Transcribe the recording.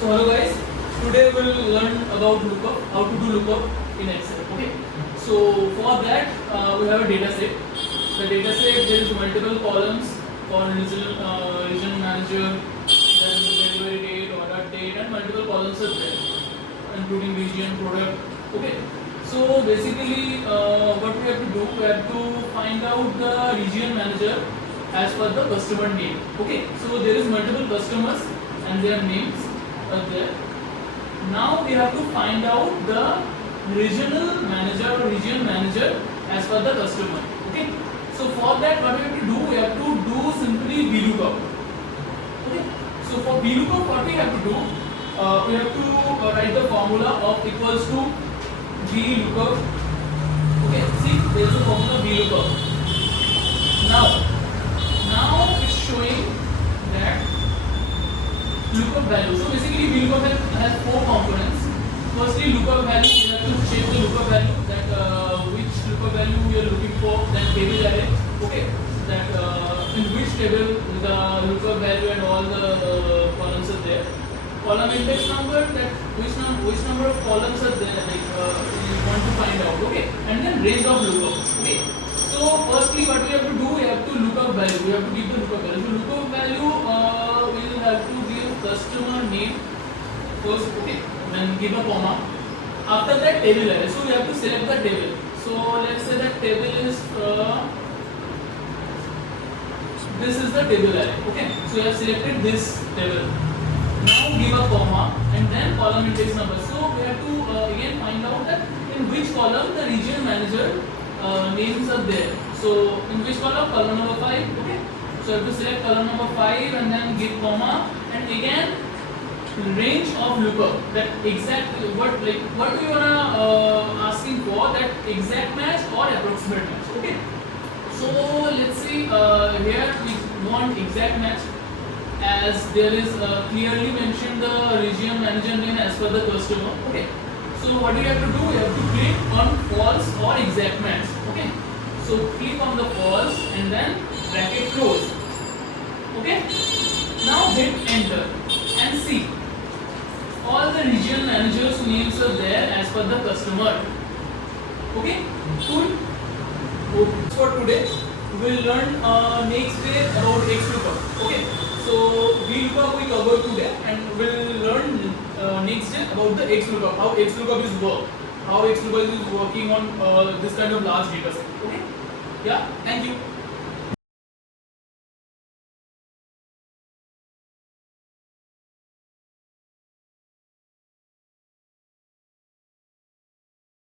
So hello guys, today we'll learn about lookup, how to do lookup in Excel. Okay. So for that we have a data set. The data set, there is multiple columns for region manager, then delivery date, order date, and multiple columns are there, including region, product. Okay. So basically, what we have to do, we have to find out the region manager as per the customer name. Okay. So there is multiple customers and their names are there. Now we have to find out the regional manager or region manager as per the customer. Okay. So for that, what we have to do, we have to do simply VLOOKUP. Okay. So for VLOOKUP, what we have to do, we have to write the formula of equals to VLOOKUP. Okay. See, there is a formula VLOOKUP. Now it's showing that lookup value. So basically VLOOKUP has four components. Firstly, lookup value, we have to check the lookup value, that which lookup value we are looking for, then table array. Okay, that in which table the lookup value and all the columns are there. Column index number, that which number of columns are there, like you want to find out. Okay, and then range of lookup. Okay. So firstly, what we have to do, we have to lookup value. We have to give the lookup value. So lookup value, we will have to give customer name first. Okay, then give a comma. After that, table array. So we have to select the table. So let's say that table is this is the table array. Okay, so we have selected this table. Now give a comma and then column index number. So we have to again find out that in which column the region manager names are there. So in which column? Column number 5. Okay. So I have to select column number 5 and then give comma and again range of lookup. That exactly what we wanna asking for, that exact match or approximate match. Okay. So let's see, here we want exact match, as there is clearly mentioned the region manager name as per the customer. Okay. So what do you have to do? You have to click on false or exact match. Okay. So click on the false and then bracket close. Okay. Now hit enter and see. All the region managers' names are there as per the customer. Okay. Cool. For today, we will learn next day about XLOOKUP. Okay. So VLOOKUP we covered today, and we'll learn next day about the XLOOKUP, how XLOOKUP is work, how XLOOKUP is working on this kind of large data set. Okay. Yeah. Thank you.